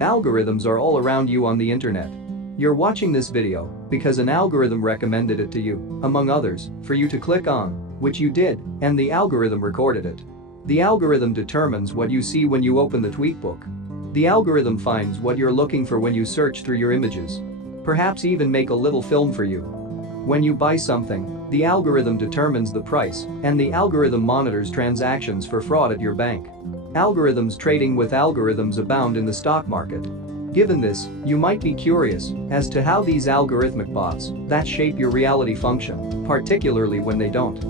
Algorithms are all around you on the internet. You're watching this video because an algorithm recommended it to you, among others, for you to click on, which you did, and the algorithm recorded it. The algorithm determines what you see when you open the tweetbook. The algorithm finds what you're looking for when you search through your images. Perhaps even make a little film for you. When you buy something, the algorithm determines the price, and the algorithm monitors transactions for fraud at your bank. Algorithms trading with algorithms abound in the stock market. Given this, you might be curious as to how these algorithmic bots that shape your reality function, particularly when they don't.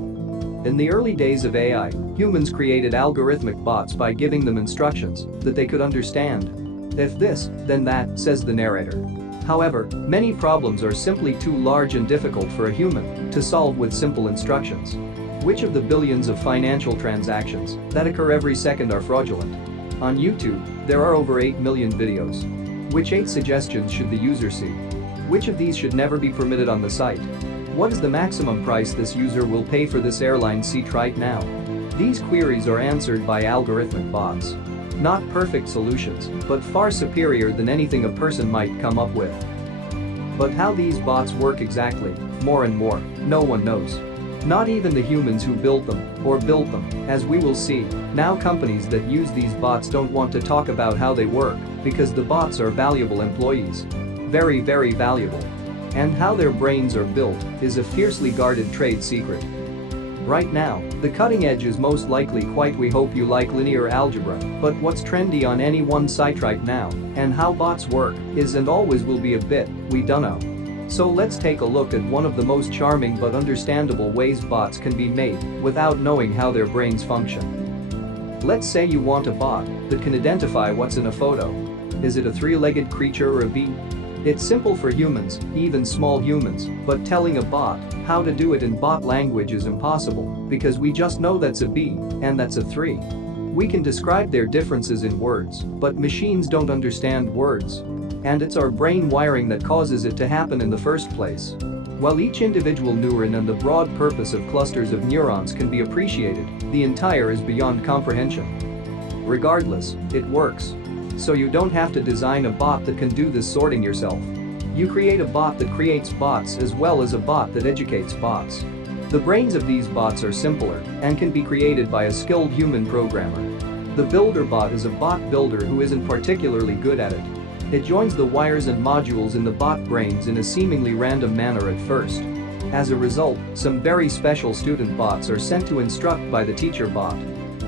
In the early days of AI, humans created algorithmic bots by giving them instructions that they could understand. If this, then that, says the narrator. However, many problems are simply too large and difficult for a human to solve with simple instructions. Which of the billions of financial transactions that occur every second are fraudulent? On YouTube, there are over 8 million videos. Which 8 suggestions should the user see? Which of these should never be permitted on the site? What is the maximum price this user will pay for this airline seat right now? These queries are answered by algorithmic bots. Not perfect solutions, but far superior than anything a person might come up with. But how these bots work exactly, more and more, no one knows. Not even the humans who built them, or built them, as we will see. Now companies that use these bots don't want to talk about how they work, because the bots are valuable employees. Very, very valuable. And how their brains are built is a fiercely guarded trade secret. Right now, the cutting edge is most likely quite. We hope you like linear algebra, but what's trendy on any one site right now, and how bots work, is and always will be a bit, we dunno. So let's take a look at one of the most charming but understandable ways bots can be made without knowing how their brains function. Let's say you want a bot that can identify what's in a photo. Is it a three-legged creature or a bee? It's simple for humans, even small humans, but telling a bot how to do it in bot language is impossible because we just know that's a bee and that's a 3. We can describe their differences in words, but machines don't understand words. And it's our brain wiring that causes it to happen in the first place. While each individual neuron and the broad purpose of clusters of neurons can be appreciated, the entire is beyond comprehension. Regardless, it works. So you don't have to design a bot that can do this sorting yourself. You create a bot that creates bots as well as a bot that educates bots. The brains of these bots are simpler and can be created by a skilled human programmer. The builder bot is a bot builder who isn't particularly good at it. It joins the wires and modules in the bot brains in a seemingly random manner at first. As a result, some very special student bots are sent to instruct by the teacher bot.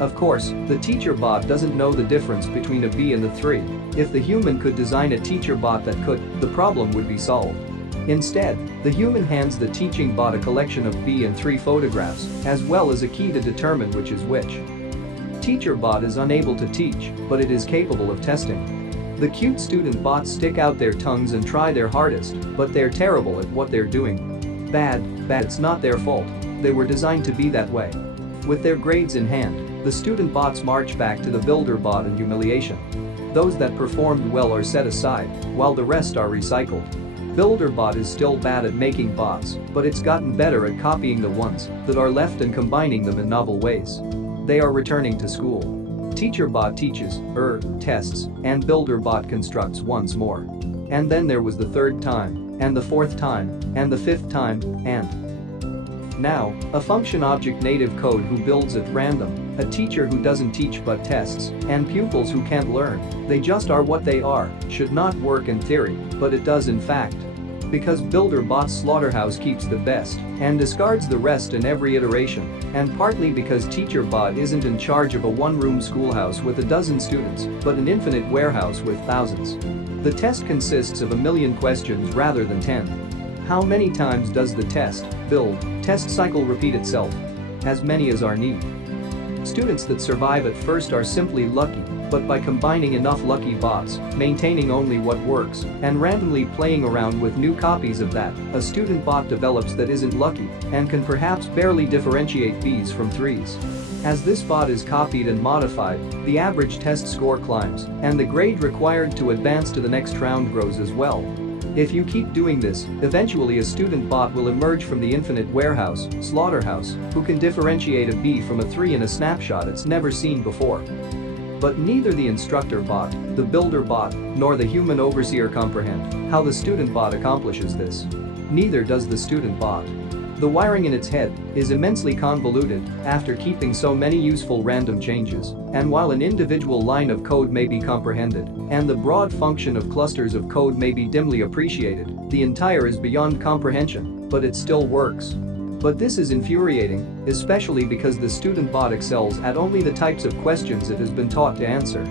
Of course, the teacher bot doesn't know the difference between a bee and the 3. If the human could design a teacher bot that could, the problem would be solved. Instead, the human hands the teaching bot a collection of bee and 3 photographs, as well as a key to determine which is which. Teacher bot is unable to teach, but it is capable of testing. The cute student bots stick out their tongues and try their hardest, but they're terrible at what they're doing. Bad, it's not their fault. They were designed to be that way. With their grades in hand, the student bots march back to the builder bot in humiliation. Those that performed well are set aside, while the rest are recycled. Builder bot is still bad at making bots, but it's gotten better at copying the ones that are left and combining them in novel ways. They are returning to school. Teacher bot teaches, tests, and builder bot constructs once more. And then there was the 3rd time, and the 4th time, and the 5th time, and now, a function object native code who builds at random, a teacher who doesn't teach but tests, and pupils who can't learn. They just are what they are, should not work in theory, but it does in fact. Because builder bot's slaughterhouse keeps the best and discards the rest in every iteration, and partly because teacher bot isn't in charge of a one-room schoolhouse with a dozen students, but an infinite warehouse with thousands. The test consists of 1,000,000 questions rather than 10. How many times does the test cycle repeat itself? As many as our need. Students that survive at first are simply lucky, but by combining enough lucky bots, maintaining only what works, and randomly playing around with new copies of that, a student bot develops that isn't lucky and can perhaps barely differentiate Bs from 3s. As this bot is copied and modified, the average test score climbs, and the grade required to advance to the next round grows as well. If you keep doing this, eventually a student bot will emerge from the infinite warehouse, slaughterhouse, who can differentiate a B from a 3 in a snapshot it's never seen before. But neither the instructor bot, the builder bot, nor the human overseer comprehend how the student bot accomplishes this. Neither does the student bot. The wiring in its head is immensely convoluted after keeping so many useful random changes, and while an individual line of code may be comprehended and the broad function of clusters of code may be dimly appreciated, the entire is beyond comprehension, but it still works. But this is infuriating, especially because the student bot excels at only the types of questions it has been taught to answer.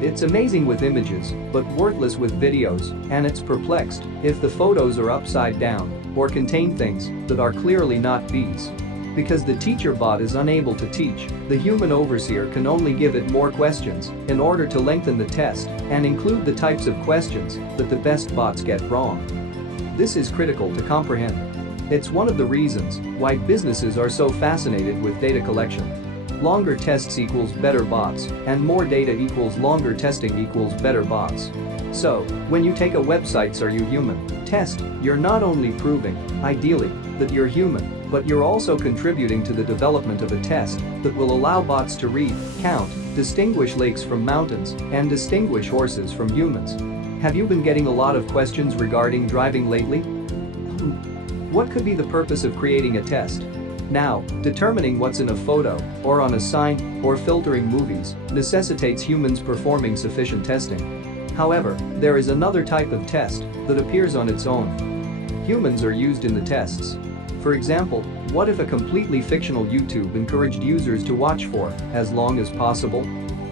It's amazing with images, but worthless with videos, and it's perplexed if the photos are upside down or contain things that are clearly not bees. Because the teacher bot is unable to teach, the human overseer can only give it more questions in order to lengthen the test and include the types of questions that the best bots get wrong. This is critical to comprehend. It's one of the reasons why businesses are so fascinated with data collection. Longer tests equals better bots, and more data equals longer testing equals better bots. So, when you take a website's "Are you human?" test, you're not only proving, ideally, that you're human, but you're also contributing to the development of a test that will allow bots to read, count, distinguish lakes from mountains, and distinguish horses from humans. Have you been getting a lot of questions regarding driving lately? What could be the purpose of creating a test? Now, determining what's in a photo, or on a sign, or filtering movies necessitates humans performing sufficient testing. However, there is another type of test that appears on its own. Humans are used in the tests. For example, what if a completely fictional YouTube encouraged users to watch for as long as possible?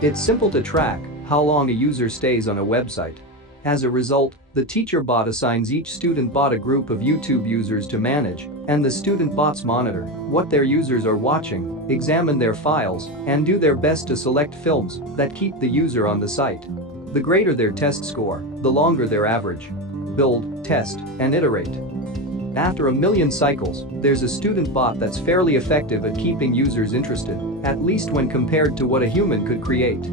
It's simple to track how long a user stays on a website. As a result, the teacher bot assigns each student bot a group of YouTube users to manage, and the student bots monitor what their users are watching, examine their files, and do their best to select films that keep the user on the site. The greater their test score, the longer their average. Build, test, and iterate. After a million cycles, there's a student bot that's fairly effective at keeping users interested, at least when compared to what a human could create.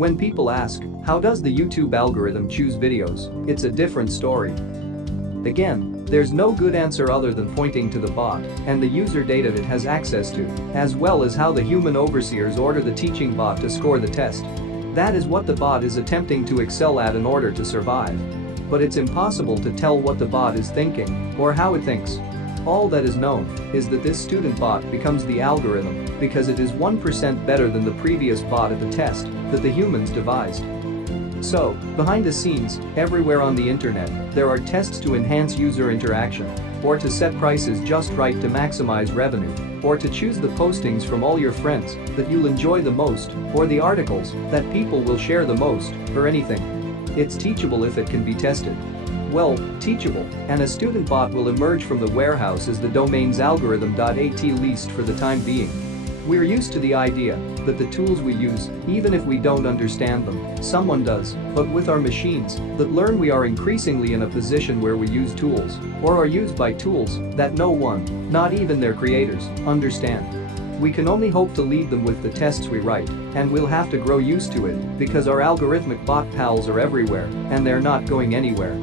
When people ask, how does the YouTube algorithm choose videos, it's a different story. Again, there's no good answer other than pointing to the bot and the user data it has access to, as well as how the human overseers order the teaching bot to score the test. That is what the bot is attempting to excel at in order to survive. But it's impossible to tell what the bot is thinking or how it thinks. All that is known is that this student bot becomes the algorithm because it is 1% better than the previous bot at the test that the humans devised. So, behind the scenes, everywhere on the internet, there are tests to enhance user interaction, or to set prices just right to maximize revenue, or to choose the postings from all your friends that you'll enjoy the most, or the articles that people will share the most, or anything. It's teachable if it can be tested. Well, teachable, and a student bot will emerge from the warehouse as the domains algorithm.at least for the time being. We're used to the idea that the tools we use, even if we don't understand them, someone does, but with our machines that learn we are increasingly in a position where we use tools, or are used by tools that no one, not even their creators, understand. We can only hope to lead them with the tests we write, and we'll have to grow used to it because our algorithmic bot pals are everywhere and they're not going anywhere.